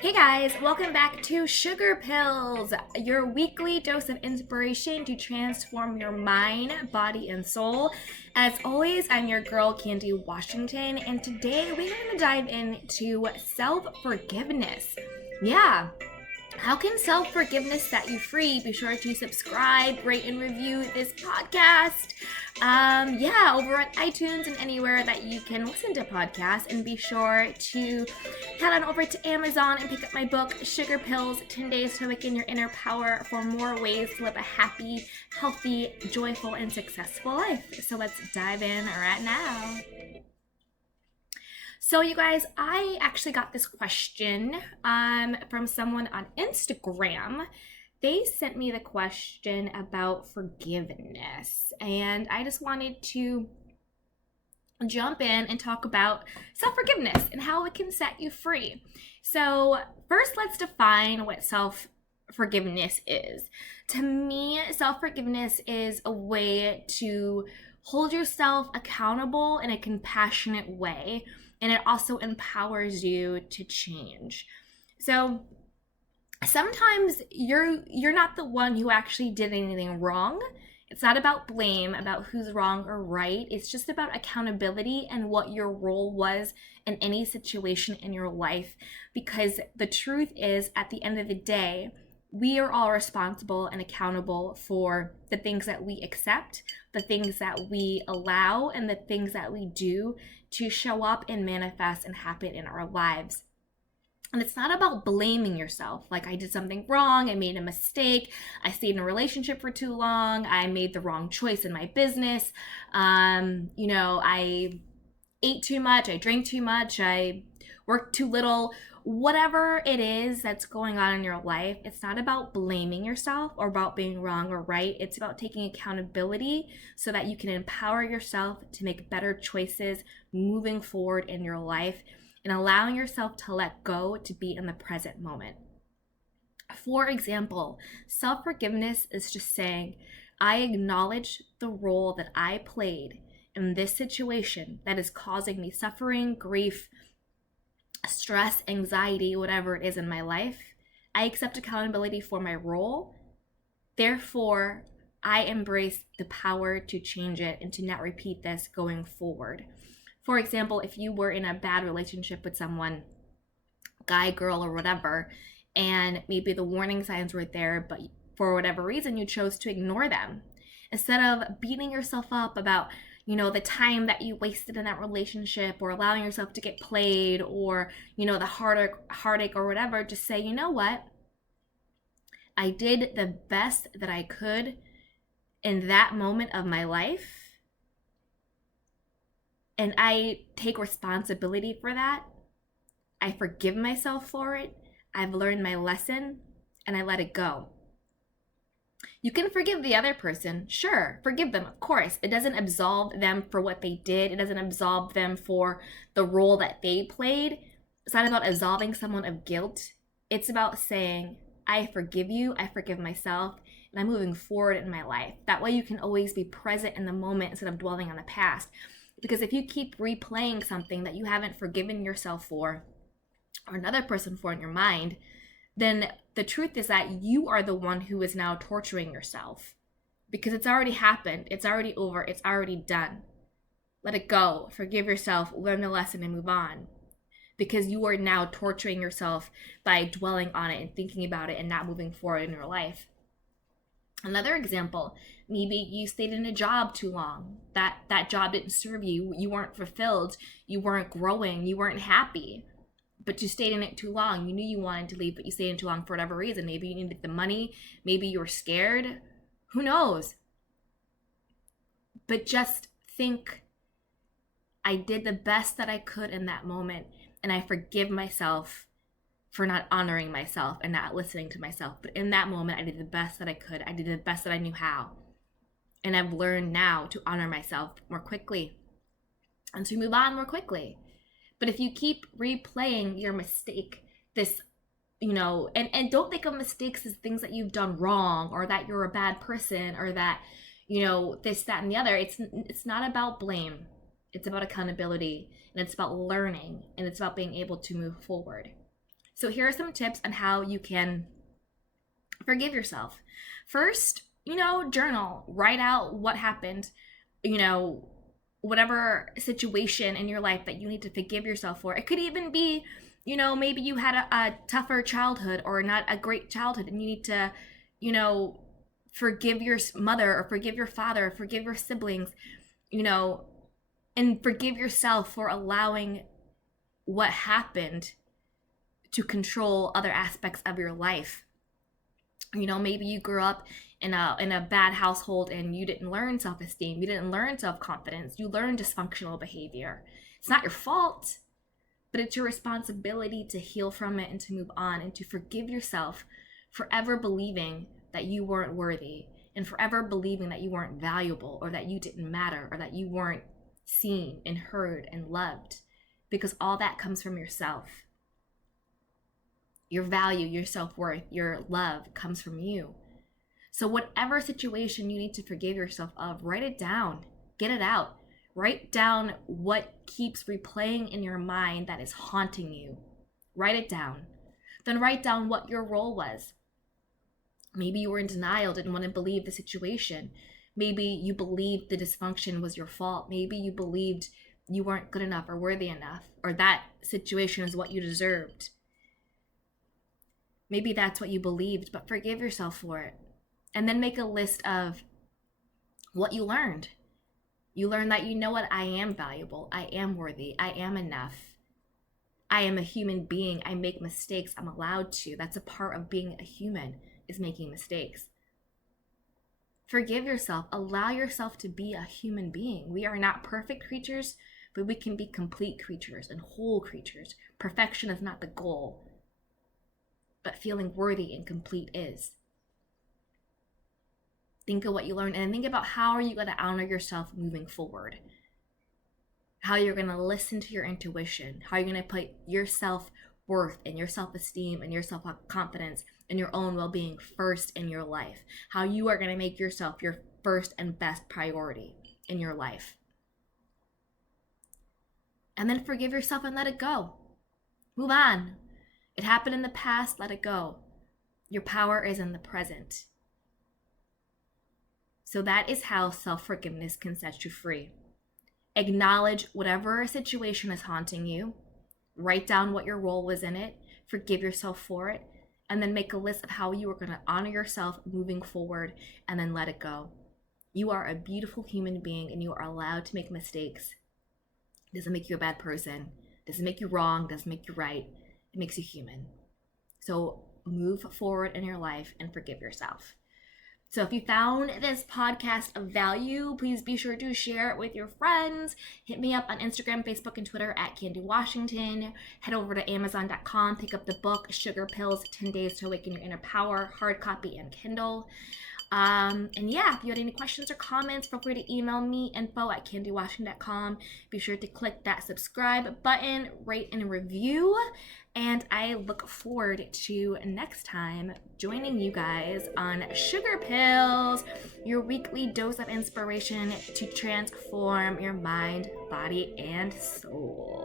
Hey guys, welcome back to Sugar Pills, your weekly dose of inspiration to transform your mind, body, and soul. As always, I'm your girl, Candy Washington, and today we're going to dive into self-forgiveness. Yeah, how can self forgiveness set you free? Be sure to subscribe, rate, and review this podcast. Over on iTunes and anywhere that you can listen to podcasts. And be sure to head on over to Amazon and pick up my book, Sugar Pills 10 Days to Awaken Your Inner Power for more ways to live a happy, healthy, joyful, and successful life. So let's dive in right now. So you guys, I actually got this question from someone on Instagram. They sent me the question about forgiveness, and I just wanted to jump in and talk about self-forgiveness and how it can set you free. So first, let's define what self-forgiveness is. To me, self-forgiveness is a way to hold yourself accountable in a compassionate way, and it also empowers you to change. So sometimes you're not the one who actually did anything wrong. It's not about blame, about who's wrong or right. It's just about accountability and what your role was in any situation in your life. Because the truth is, at the end of the day, we are all responsible and accountable for the things that we accept, the things that we allow, and the things that we do to show up and manifest and happen in our lives. And it's not about blaming yourself. Like, I did something wrong, I made a mistake, I stayed in a relationship for too long, I made the wrong choice in my business, I ate too much, I drank too much, I worked too little. Whatever it is that's going on in your life, it's not about blaming yourself or about being wrong or right. It's about taking accountability so that you can empower yourself to make better choices moving forward in your life and allowing yourself to let go, to be in the present moment. For example, self-forgiveness is just saying, I acknowledge the role that I played in this situation that is causing me suffering, grief, stress, anxiety, whatever it is in my life. I accept accountability for my role. Therefore, I embrace the power to change it and to not repeat this going forward. For example, if you were in a bad relationship with someone, guy, girl, or whatever, and maybe the warning signs were there, but for whatever reason you chose to ignore them, instead of beating yourself up about the time that you wasted in that relationship, or allowing yourself to get played, or the heartache or whatever, just say, you know what, I did the best that I could in that moment of my life, and I take responsibility for that. I forgive myself for it. I've learned my lesson, and I let it go. You can forgive the other person. Sure, forgive them, of course. It doesn't absolve them for what they did. It doesn't absolve them for the role that they played. It's not about absolving someone of guilt. It's about saying, I forgive you, I forgive myself, and I'm moving forward in my life. That way you can always be present in the moment instead of dwelling on the past. Because if you keep replaying something that you haven't forgiven yourself for, or another person for in your mind, then the truth is that you are the one who is now torturing yourself, because it's already happened. It's already over. It's already done. Let it go. Forgive yourself. Learn the lesson and move on, because you are now torturing yourself by dwelling on it and thinking about it and not moving forward in your life. Another example, maybe you stayed in a job too long. That job didn't serve you. You weren't fulfilled. You weren't growing. You weren't happy. But you stayed in it too long. You knew you wanted to leave, but you stayed in too long for whatever reason. Maybe you needed the money. Maybe you were scared. Who knows? But just think, I did the best that I could in that moment, and I forgive myself for not honoring myself and not listening to myself. But in that moment, I did the best that I could. I did the best that I knew how. And I've learned now to honor myself more quickly and to move on more quickly. But if you keep replaying your mistake, and don't think of mistakes as things that you've done wrong, or that you're a bad person, or that, this, that, and the other. It's not about blame. It's about accountability, and it's about learning, and it's about being able to move forward. So here are some tips on how you can forgive yourself. First, journal, write out what happened, whatever situation in your life that you need to forgive yourself for. It could even be, maybe you had a tougher childhood or not a great childhood and you need to, forgive your mother or forgive your father, forgive your siblings, and forgive yourself for allowing what happened to control other aspects of your life. Maybe you grew up in a bad household and you didn't learn self-esteem, you didn't learn self-confidence, you learned dysfunctional behavior. It's not your fault, but it's your responsibility to heal from it and to move on and to forgive yourself for ever believing that you weren't worthy and forever believing that you weren't valuable or that you didn't matter or that you weren't seen and heard and loved, because all that comes from yourself. Your value, your self-worth, your love comes from you. So whatever situation you need to forgive yourself of, write it down, get it out. Write down what keeps replaying in your mind that is haunting you. Write it down. Then write down what your role was. Maybe you were in denial, didn't want to believe the situation. Maybe you believed the dysfunction was your fault. Maybe you believed you weren't good enough or worthy enough, or that situation is what you deserved. Maybe that's what you believed, but forgive yourself for it. And then make a list of what you learned. You learned that, I am valuable. I am worthy. I am enough. I am a human being. I make mistakes. I'm allowed to. That's a part of being a human, is making mistakes. Forgive yourself. Allow yourself to be a human being. We are not perfect creatures, but we can be complete creatures and whole creatures. Perfection is not the goal, but feeling worthy and complete is. Think of what you learned and think about how are you going to honor yourself moving forward. How you're going to listen to your intuition. How you're going to put your self-worth and your self-esteem and your self-confidence and your own well-being first in your life. How you are going to make yourself your first and best priority in your life. And then forgive yourself and let it go. Move on. It happened in the past, let it go. Your power is in the present. So that is how self-forgiveness can set you free. Acknowledge whatever situation is haunting you. Write down what your role was in it. Forgive yourself for it. And then make a list of how you are going to honor yourself moving forward, and then let it go. You are a beautiful human being and you are allowed to make mistakes. It doesn't make you a bad person. It doesn't make you wrong. It doesn't make you right. It makes you human. So move forward in your life and forgive yourself. So if you found this podcast of value, please be sure to share it with your friends. Hit me up on Instagram, Facebook, and Twitter at Candy Washington. Head over to Amazon.com, pick up the book, Sugar Pills, 10 Days to Awaken Your Inner Power, hard copy and Kindle. And yeah, if you had any questions or comments, feel free to email me, info@candywashington.com. Be sure to click that subscribe button, rate and review. And I look forward to next time joining you guys on Sugar Pills, your weekly dose of inspiration to transform your mind, body, and soul.